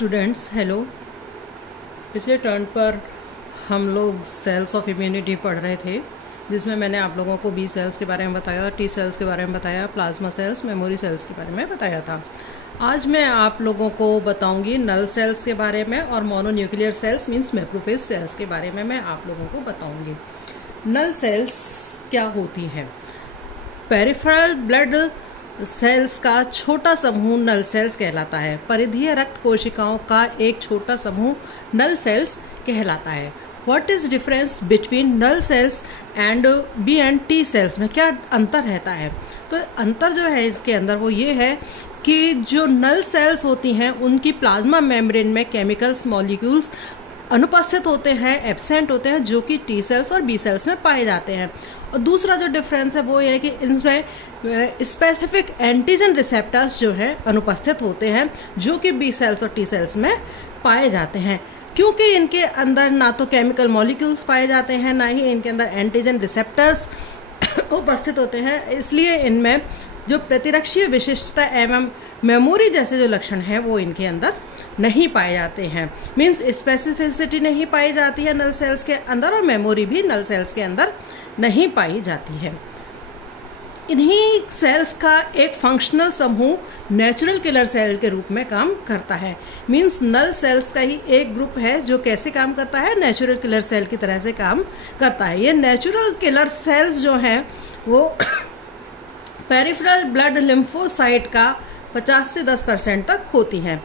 Students hello. पिछले turn पर हम लोग सेल्स ऑफ इम्यूनिटी पढ़ रहे थे, जिसमें मैंने आप लोगों को बी सेल्स के बारे में बताया, टी सेल्स के बारे में बताया, प्लाज्मा सेल्स, मेमोरी सेल्स के बारे में बताया था। आज मैं आप लोगों को बताऊंगी नल सेल्स के बारे में और mononuclear cells means macrophage cells के बारे में मैं आप लोगों को बताऊंगी। नल सेल्स क्या होती हैं? पेरिफेरल ब्लड सेल्स का छोटा समूह नल सेल्स कहलाता है। परिधीय रक्त कोशिकाओं का एक छोटा समूह नल सेल्स कहलाता है। What is difference between null cells and B and T cells में क्या अंतर रहता है? तो अंतर जो है इसके अंदर वो ये है कि जो नल सेल्स होती हैं उनकी प्लाज्मा मेम्ब्रेन में केमिकल्स मॉलिक्यूल्स अनुपस्थित होते हैं, एब्सेंट होते हैं, जो कि टी सेल्स और बी सेल्स में पाए जाते हैं। और दूसरा जो डिफरेंस है वो ये है कि इनमें स्पेसिफिक एंटीजन रिसेप्टर्स जो हैं अनुपस्थित होते हैं, जो कि बी सेल्स और टी सेल्स में पाए जाते हैं। क्योंकि इनके अंदर ना तो केमिकल मॉलिक्यूल्स पाए जाते हैं, ना ही इनके अंदर एंटीजन रिसेप्टर्स उपस्थित होते हैं, इसलिए इनमें जो प्रतिरक्षीय विशिष्टता एवं मेमोरी जैसे जो लक्षण हैं वो इनके अंदर नहीं पाए जाते हैं। मींस स्पेसिफिसिटी नहीं पाई जाती है नल सेल्स के अंदर, और मेमोरी भी नल सेल्स के अंदर नहीं पाई जाती है। इन्हीं सेल्स का एक फंक्शनल समूह नेचुरल किलर सेल के रूप में काम करता है। मींस नल सेल्स का ही एक ग्रुप है जो कैसे काम करता है, नेचुरल किलर सेल की तरह से काम करता है। ये नेचुरल किलर सेल्स जो हैं वो पेरिफेरल ब्लड लिम्फोसाइट का 50 से 10% तक होती हैं।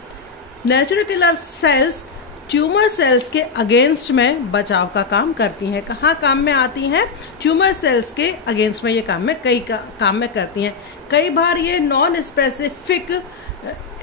Natural killer cells tumour cells के अगेंस्ट में बचाव का काम करती हैं। कहाँ काम में आती हैं? ट्यूमर सेल्स के अगेंस्ट में ये काम में काम में करती हैं। कई बार ये नॉन स्पेसिफिक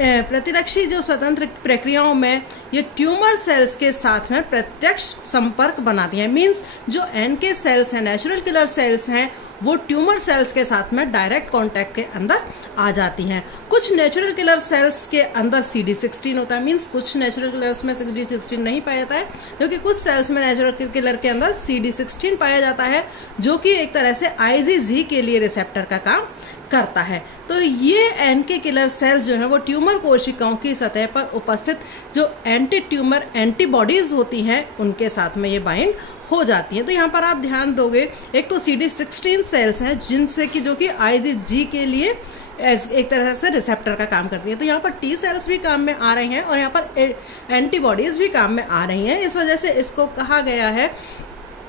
प्रतिरक्षी जो स्वतंत्र प्रक्रियाओं में ये ट्यूमर सेल्स के साथ में प्रत्यक्ष संपर्क बनाती हैं। मींस जो एनके सेल्स हैं, नेचुरल किलर सेल्स हैं, वो ट्यूमर सेल्स के साथ में डायरेक्ट कांटेक्ट के अंदर आ जाती हैं। कुछ नेचुरल किलर सेल्स के अंदर CD16 होता है। मींस कुछ नेचुरल किलर्स में CD16 नहीं पाया जाता है, क्योंकि कुछ सेल्स में नेचुरल किलर के अंदर CD16 पाया जाता है, जो कि एक तरह से IgG के लिए रिसेप्टर का काम करता है। तो ये एनके किलर सेल्स जो हैं वो ट्यूमर कोशिकाओं की सतह पर उपस्थित जो एंटी ट्यूमर एंटीबॉडीज होती हैं उनके साथ में ये बाइंड हो जाती हैं। तो यहाँ पर आप ध्यान दोगे, एक तो CD16 सेल्स हैं जिनसे कि जो कि IgG के लिए एक तरह से रिसेप्टर का काम करती है। तो यहाँ पर टी सेल्स भी काम में आ रहे हैं और यहाँ पर एंटीबॉडीज भी काम में आ रही हैं। इस वजह से इसको कहा गया है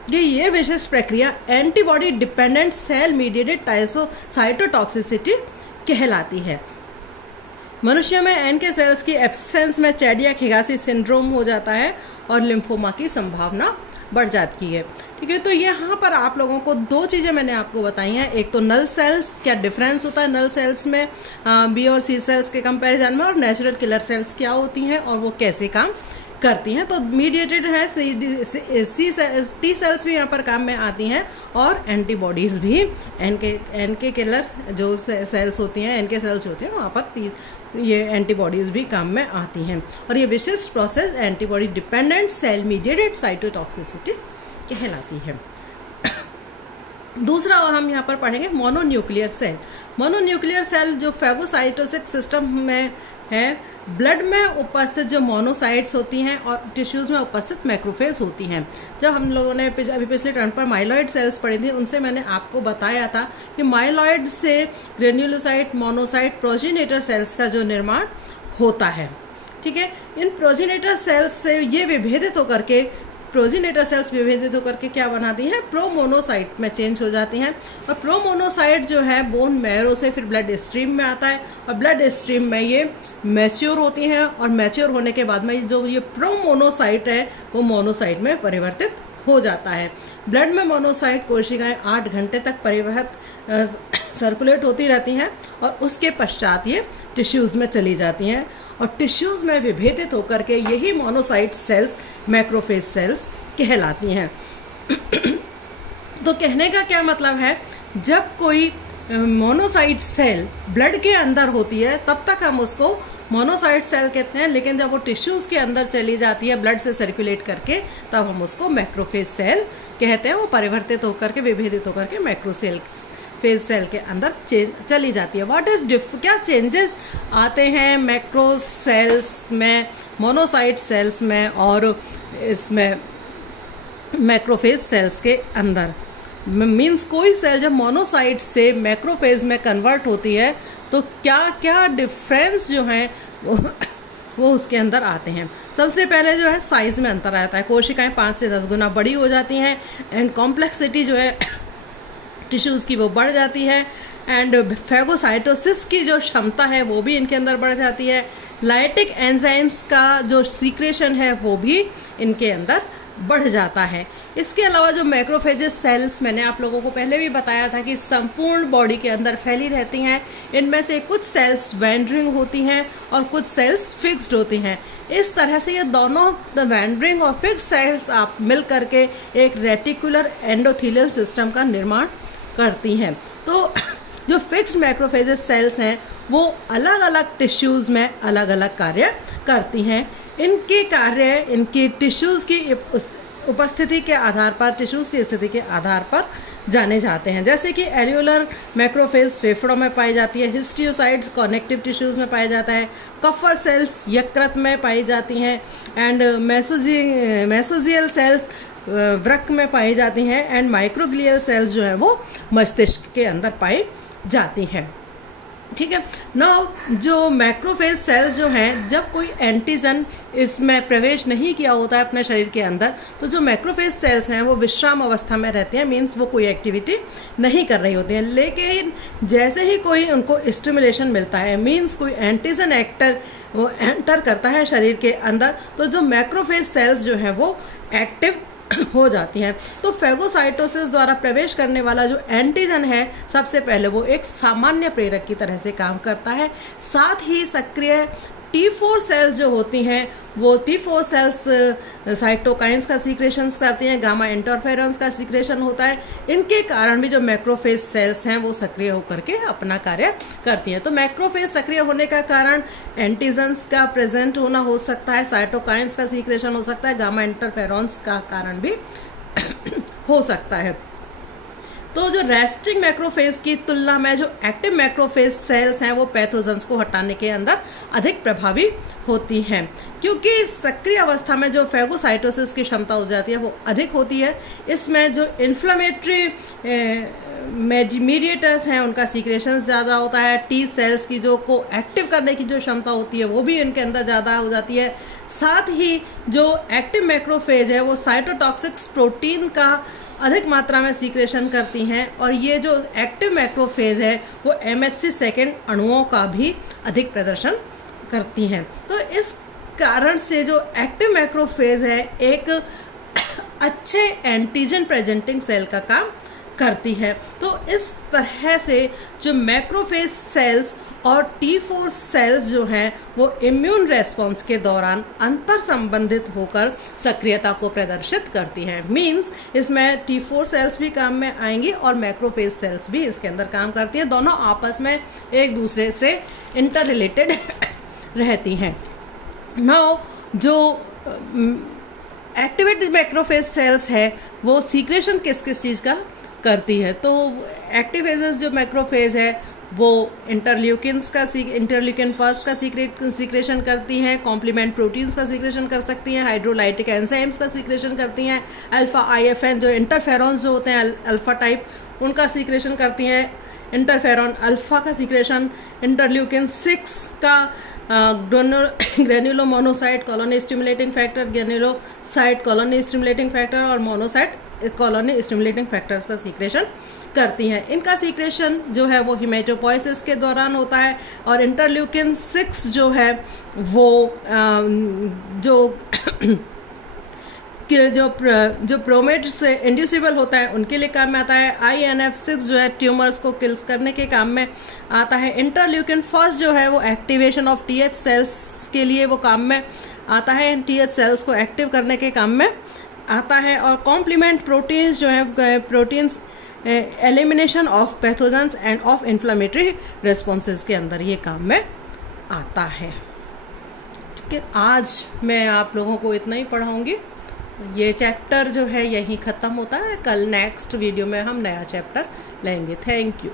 कि ये विशिष्ट प्रक्रिया antibody dependent cell mediated cytotoxicity कहलाती है। मनुष्य में एनके सेल्स की एब्सेंस में चैडियाक हिगासी सिंड्रोम हो जाता है और लिम्फोमा की संभावना बढ़ जाती है। ठीक है, तो यहाँ पर आप लोगों को दो चीज़ें मैंने आपको बताई हैं। एक तो नल सेल्स, क्या डिफरेंस होता है नल सेल्स में बी और सी सेल्स के कंपैरिजन में, और नेचुरल किलर सेल्स क्या होती हैं और वो कैसे काम करती हैं। तो मीडिएटेड है टी सेल्स भी यहाँ पर काम में आती हैं, और एंटीबॉडीज़ भी एनके किलर जो सेल्स होती हैं, एनके सेल्स होती हैं, वहाँ पर ये एंटीबॉडीज़ भी काम में आती हैं। और ये विशिष्ट process antibody dependent cell mediated cytotoxicity कहलाती है। दूसरा हम यहाँ पर पढ़ेंगे मोनोन्यूक्लियर सेल। मोनोन्यूक्लियर सेल जो फेगोसाइटोसिस सिस्टम में है, ब्लड में उपस्थित जो मोनोसाइट्स होती हैं और टिश्यूज़ में उपस्थित मैक्रोफेज होती हैं। जब हम लोगों ने अभी पिछले टर्न पर माइलॉइड सेल्स पढ़ी थी, उनसे मैंने आपको बताया था कि माइलॉइड से ग्रेन्युलोसाइट, मोनोसाइट, प्रोजेनेटर सेल्स का जो निर्माण होता है। ठीक है, इन प्रोजेनेटर सेल्स से ये विभेदित होकर के प्रोजेनेटर सेल्स विभेदित होकर के क्या बनाती हैं? प्रोमोनोसाइट में चेंज हो जाती हैं। और प्रोमोनोसाइट जो है बोन मैरो से फिर ब्लड स्ट्रीम में आता है, और ब्लड स्ट्रीम में ये मैच्योर होती हैं, और मैच्योर होने के बाद में जो ये प्रोमोनोसाइट है वो मोनोसाइट में परिवर्तित हो जाता है। ब्लड में मोनोसाइट कोशिकाएं 8 घंटे तक परिवहत सर्कुलेट होती रहती हैं, और उसके पश्चात ये टिश्यूज़ में चली जाती हैं, और टिश्यूज़ में विभेदित होकर के यही मोनोसाइट सेल्स मैक्रोफेज सेल्स कहलाती हैं। तो कहने का क्या मतलब है, जब कोई मोनोसाइट सेल ब्लड के अंदर होती है तब तक हम उसको मोनोसाइट सेल कहते हैं, लेकिन जब वो टिश्यूज़ के अंदर चली जाती है ब्लड से सर्कुलेट करके, तब हम उसको मैक्रोफेज सेल कहते हैं। वो परिवर्तित होकर के, विभेदित होकर के फेज सेल के अंदर चली जाती है। व्हाट इज क्या चेंजेस आते हैं मैक्रो सेल्स में, मोनोसाइट सेल्स में और इसमें मैक्रोफेज सेल्स के अंदर। मीन्स कोई सेल जब मोनोसाइट से मैक्रोफेज में कन्वर्ट होती है तो क्या क्या डिफरेंस जो है वो उसके अंदर आते हैं। सबसे पहले जो है साइज़ में अंतर आता है, कोशिकाएं 5 से 10 गुना बड़ी हो जाती हैं एंड कॉम्प्लेक्सिटी जो है टिश्यूज़ की वो बढ़ जाती है एंड फैगोसाइटोसिस की जो क्षमता है वो भी इनके अंदर बढ़ जाती है। लाइटिक एंजाइम्स का जो सीक्रेशन है वो भी इनके अंदर बढ़ जाता है। इसके अलावा जो मैक्रोफेजेस सेल्स मैंने आप लोगों को पहले भी बताया था कि संपूर्ण बॉडी के अंदर फैली रहती हैं। इनमें से कुछ सेल्स वैंडरिंग होती हैं और कुछ सेल्स फिक्स्ड होती हैं। इस तरह से ये दोनों वैंडरिंग और फिक्स्ड सेल्स आप मिल करके एक रेटिकुलर एंडोथेलियल सिस्टम का निर्माण करती हैं। तो जो फिक्स्ड मैक्रोफेजेस सेल्स हैं वो अलग अलग टिश्यूज़ में अलग अलग कार्य करती हैं। इनके कार्य इनकी टिश्यूज़ की उपस्थिति के आधार पर, टिश्यूज़ की स्थिति के आधार पर जाने जाते हैं। जैसे कि एल्यूलर मैक्रोफेज फेफड़ों में पाई जाती है, हिस्टियोसाइट्स कनेक्टिव टिश्यूज़ में पाया जाता है, कफर सेल्स यकृत में पाई जाती हैं एंड मेसोजियल सेल्स वृक्क में पाई जाती हैं एंड माइक्रोग्लियल सेल्स जो हैं वो मस्तिष्क के अंदर पाई जाती हैं। ठीक है। नाउ जो मैक्रोफेज सेल्स जो हैं, जब कोई एंटीजन इसमें प्रवेश नहीं किया होता है अपने शरीर के अंदर, तो जो मैक्रोफेज सेल्स हैं वो विश्राम अवस्था में रहती हैं। मीन्स वो कोई एक्टिविटी नहीं कर रही होती हैं। लेकिन जैसे ही कोई उनको स्टिमुलेशन मिलता है, मीन्स कोई एंटीजन एक्टर वो एंटर करता है शरीर के अंदर, तो जो मैक्रोफेज सेल्स जो हैं वो एक्टिव हो जाती हैं। तो फैगोसाइटोसिस द्वारा प्रवेश करने वाला जो एंटीजन है, सबसे पहले वो एक सामान्य प्रेरक की तरह से काम करता है। साथ ही सक्रिय T4 सेल्स जो होती हैं वो T4 सेल्स साइटोकाइंस का सीक्रेशंस करती हैं, गामा इंटरफेरॉन्स का सीक्रेशन होता है। इनके कारण भी जो मैक्रोफेज सेल्स हैं वो सक्रिय होकर के अपना कार्य करती हैं। तो मैक्रोफेज सक्रिय होने का कारण एंटीजन्स का प्रेजेंट होना हो सकता है, साइटोकाइंस का सीक्रेशन हो सकता है, गामा इंटरफेरॉन्स का कारण भी हो सकता है। तो जो रेस्टिंग मैक्रोफेज की तुलना में जो एक्टिव मैक्रोफेज सेल्स हैं वो पैथोजेंस को हटाने के अंदर अधिक प्रभावी होती हैं, क्योंकि सक्रिय अवस्था में जो फैगोसाइटोसिस की क्षमता हो जाती है वो अधिक होती है। इसमें जो इन्फ्लेमेटरी मीडिएटर्स हैं उनका सीक्रेशन ज़्यादा होता है। टी सेल्स की जो को एक्टिव करने की जो क्षमता होती है वो भी इनके अंदर ज़्यादा हो जाती है। साथ ही जो एक्टिव मैक्रोफेज है वो साइटोटॉक्सिक्स प्रोटीन का अधिक मात्रा में सीक्रेशन करती हैं और ये जो एक्टिव मैक्रोफेज है वो MHC सेकेंड अणुओं का भी अधिक प्रदर्शन करती हैं। तो इस कारण से जो एक्टिव मैक्रोफेज है एक अच्छे एंटीजन प्रेजेंटिंग सेल का काम करती है। तो इस तरह से जो मैक्रोफेज सेल्स और T4 सेल्स जो हैं वो इम्यून रेस्पॉन्स के दौरान अंतर संबंधित होकर सक्रियता को प्रदर्शित करती हैं। मींस इसमें T4 सेल्स भी काम में आएंगी और मैक्रोफेज सेल्स भी इसके अंदर काम करती हैं। दोनों आपस में एक दूसरे से इंटर रिलेटेड रहती हैं। नाउ जो एक्टिवेटेड मैक्रोफेज सेल्स है वो सीक्रेशन किस किस चीज़ का करती है। तो एक्टिवेजेस जो मैक्रोफेज है वो इंटरल्यूकिन फर्स्ट का सीक्रेशन करती हैं, कॉम्प्लीमेंट प्रोटीन्स का सीक्रेशन कर सकती हैं, हाइड्रोलाइटिक एंजाइम्स का सीक्रेशन करती हैं, अल्फा IFN जो इंटरफेरॉन्स जो होते हैं अल्फा टाइप उनका सीक्रेशन करती हैं, इंटरफेरॉन अल्फा का सीक्रेशन, इंटरल्यूकिन 6 का granulomonocyte colony stimulating factor, granulocyte colony stimulating factor और मोनोसाइट कॉलोनी स्टिमुलेटिंग फैक्टर्स का सीक्रेशन करती हैं। इनका सीक्रेशन जो है वो हिमेटोपोइसिस के दौरान होता है और इंटरल्यूकिन 6 जो है वो जो प्रोमेट से इंड्यूसिबल होता है उनके लिए काम में आता है। INF6 जो है ट्यूमर्स को किल्स करने के काम में आता है। इंटरल्यूकिन फर्स्ट जो है वो एक्टिवेशन ऑफ TH सेल्स के लिए वो काम में आता है, TH सेल्स को एक्टिव करने के काम में आता है। और कॉम्प्लीमेंट प्रोटीन्स जो है proteins elimination of pathogens end of inflammatory responses के अंदर ये काम में आता है। ठीक है, आज मैं आप लोगों को इतना ही पढ़ाऊँगी। ये चैप्टर जो है यहीं ख़त्म होता है। कल नेक्स्ट वीडियो में हम नया चैप्टर लेंगे। Thank you.